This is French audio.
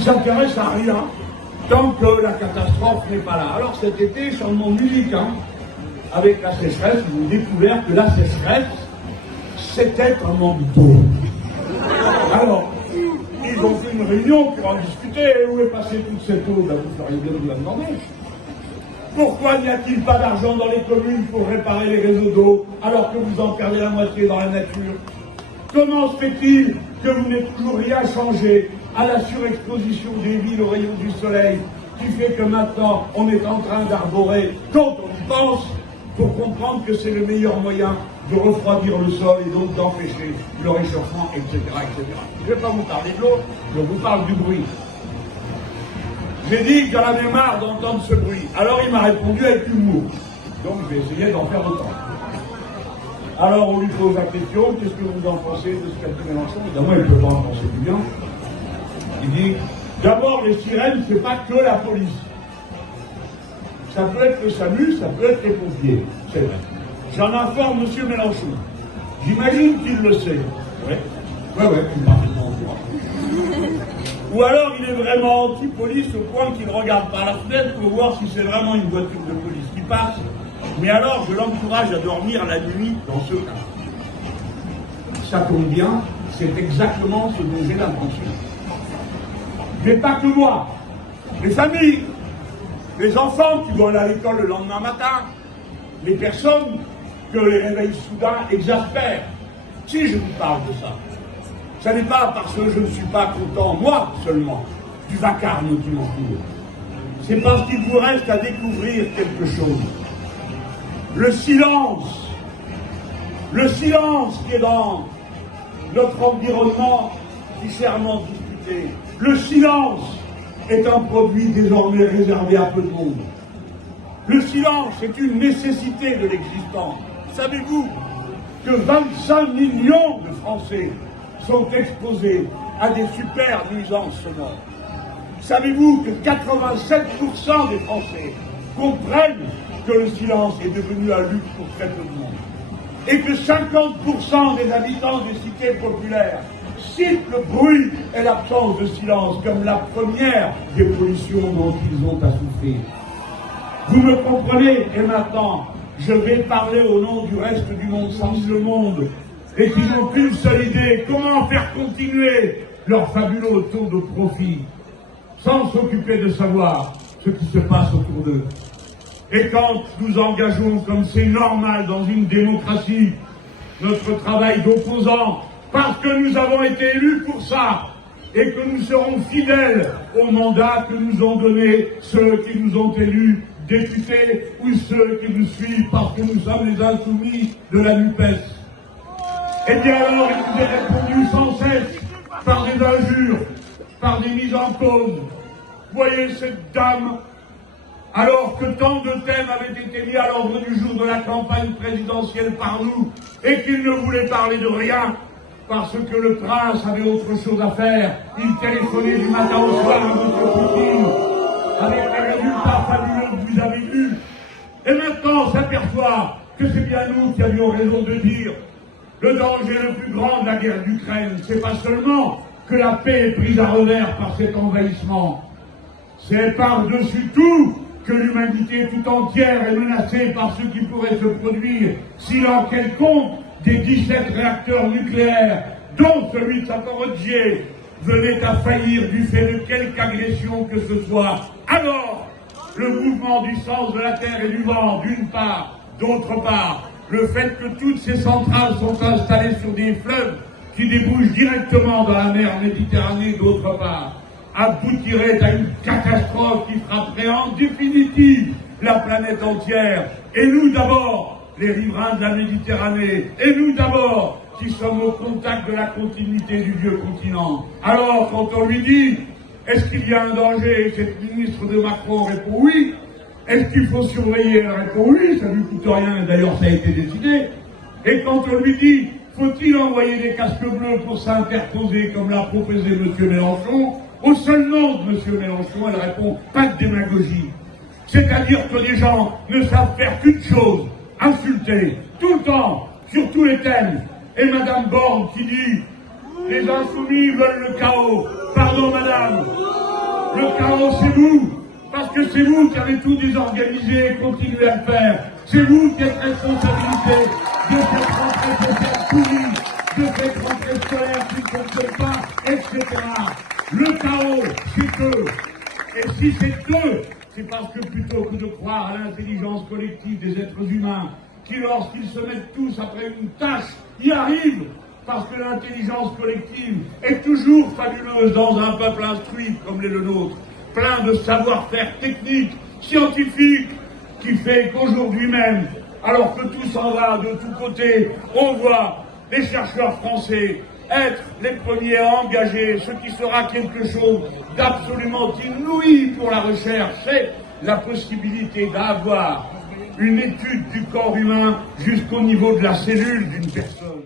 ne s'intéresse à rien tant que la catastrophe n'est pas là. Alors cet été, changement de musique, hein, avec la sécheresse, ils ont découvert que la sécheresse, c'était un manque d'eau. Alors, ils ont fait une réunion pour en discuter. Où est passée toute cette eau? Ben, vous feriez bien de la demander. Pourquoi n'y a-t-il pas d'argent dans les communes pour réparer les réseaux d'eau alors que vous en perdez la moitié dans la nature? Comment se fait-il que vous n'ayez toujours rien changé à la surexposition des villes aux rayons du soleil qui fait que maintenant on est en train d'arborer, quand on y pense, pour comprendre que c'est le meilleur moyen de refroidir le sol et donc d'empêcher le réchauffement, etc., etc. Je ne vais pas vous parler de l'eau, je vous parle du bruit. J'ai dit que j'en avais marre d'entendre ce bruit. Alors il m'a répondu avec humour. Donc je vais essayer d'en faire autant. Alors on lui pose la question, qu'est-ce que vous en pensez de ce qu'a dit Mélenchon? Évidemment, il ne peut pas en penser du bien. Il dit, d'abord les sirènes, c'est pas que la police. Ça peut être le SAMU, ça peut être les pompiers. C'est vrai. J'en informe M. Mélenchon. J'imagine qu'il le sait. Oui, il parle ou alors il est vraiment anti-police au point qu'il ne regarde par la fenêtre pour voir si c'est vraiment une voiture de police qui passe. Mais alors je l'encourage à dormir la nuit dans ce cas. Ça tombe bien, c'est exactement ce dont j'ai l'intention. Mais pas que moi. Les familles, les enfants qui vont aller à l'école le lendemain matin, les personnes que les réveils soudains exaspèrent. Si je vous parle de ça, ça n'est pas parce que je ne suis pas content, moi seulement, du vacarme qui m'entoure. C'est parce qu'il vous reste à découvrir quelque chose. Le silence qui est dans notre environnement si chèrement discuté. Le silence est un produit désormais réservé à peu de monde. Le silence est une nécessité de l'existence. Savez-vous que 25 millions de Français sont exposés à des super nuisances sonores? Savez-vous que 87% des Français comprennent que le silence est devenu un luxe pour très peu de monde? Et que 50% des habitants des cités populaires citent le bruit et l'absence de silence comme la première des pollutions dont ils ont à souffrir. Vous me comprenez? Et maintenant, je vais parler au nom du reste du monde, sans le monde, et qui n'ont qu'une seule idée, comment faire continuer leur fabuleux taux de profit, sans s'occuper de savoir ce qui se passe autour d'eux. Et quand nous engageons, comme c'est normal dans une démocratie, notre travail d'opposant, parce que nous avons été élus pour ça, et que nous serons fidèles au mandat que nous ont donné ceux qui nous ont élus, députés ou ceux qui nous suivent parce que nous sommes les insoumis de la NUPES. Eh bien alors, il nous est répondu sans cesse par des injures, par des mises en cause. Voyez cette dame, alors que tant de thèmes avaient été mis à l'ordre du jour de la campagne présidentielle par nous, et qu'il ne voulait parler de rien, parce que le prince avait autre chose à faire. Il téléphonait du matin au soir à M. Poutine, avec les résultats fabuleux que vous avez vus. Et maintenant, on s'aperçoit que c'est bien nous qui avions raison de dire le danger le plus grand de la guerre d'Ukraine, c'est pas seulement que la paix est prise à revers par cet envahissement, c'est par-dessus tout que l'humanité tout entière est menacée par ce qui pourrait se produire si l'on tient compte des 17 réacteurs nucléaires, dont celui de Zaporijjie, venait à faillir du fait de quelque agression que ce soit. Alors, le mouvement du sens de la terre et du vent, d'une part, d'autre part, le fait que toutes ces centrales sont installées sur des fleuves qui débouchent directement dans la mer Méditerranée, d'autre part, aboutirait à une catastrophe qui frapperait en définitive la planète entière. Et nous d'abord, les riverains de la Méditerranée, et nous d'abord, qui sommes au contact de la continuité du vieux continent. Alors, quand on lui dit, est-ce qu'il y a un danger, cette ministre de Macron répond oui. Est-ce qu'il faut surveiller? Elle répond oui, ça ne lui coûte rien, d'ailleurs ça a été décidé. Et quand on lui dit, faut-il envoyer des casques bleus pour s'interposer, comme l'a proposé M. Mélenchon, au seul nom de M. Mélenchon, elle répond, pas de démagogie. C'est-à-dire que les gens ne savent faire qu'une chose, insulter, tout le temps, sur tous les thèmes. Et Madame Borne qui dit, les insoumis veulent le chaos. Pardon madame, Le chaos, c'est vous. Parce que c'est vous qui avez tout désorganisé et continuez à le faire. C'est vous qui êtes responsabilité de cette rentrée sociale pourrie, de cette rentrée scolaire qui ne fonctionne pas, etc. Le chaos, c'est eux. Et si c'est eux, c'est parce que plutôt que de croire à l'intelligence collective des êtres humains, qui lorsqu'ils se mettent tous après une tâche, y arrivent, parce que l'intelligence collective est toujours fabuleuse dans un peuple instruit comme l'est le nôtre, plein de savoir-faire technique, scientifique, qui fait qu'aujourd'hui même, alors que tout s'en va de tous côtés, on voit les chercheurs français être les premiers à engager ce qui sera quelque chose d'absolument inouï pour la recherche, c'est la possibilité d'avoir une étude du corps humain jusqu'au niveau de la cellule d'une personne.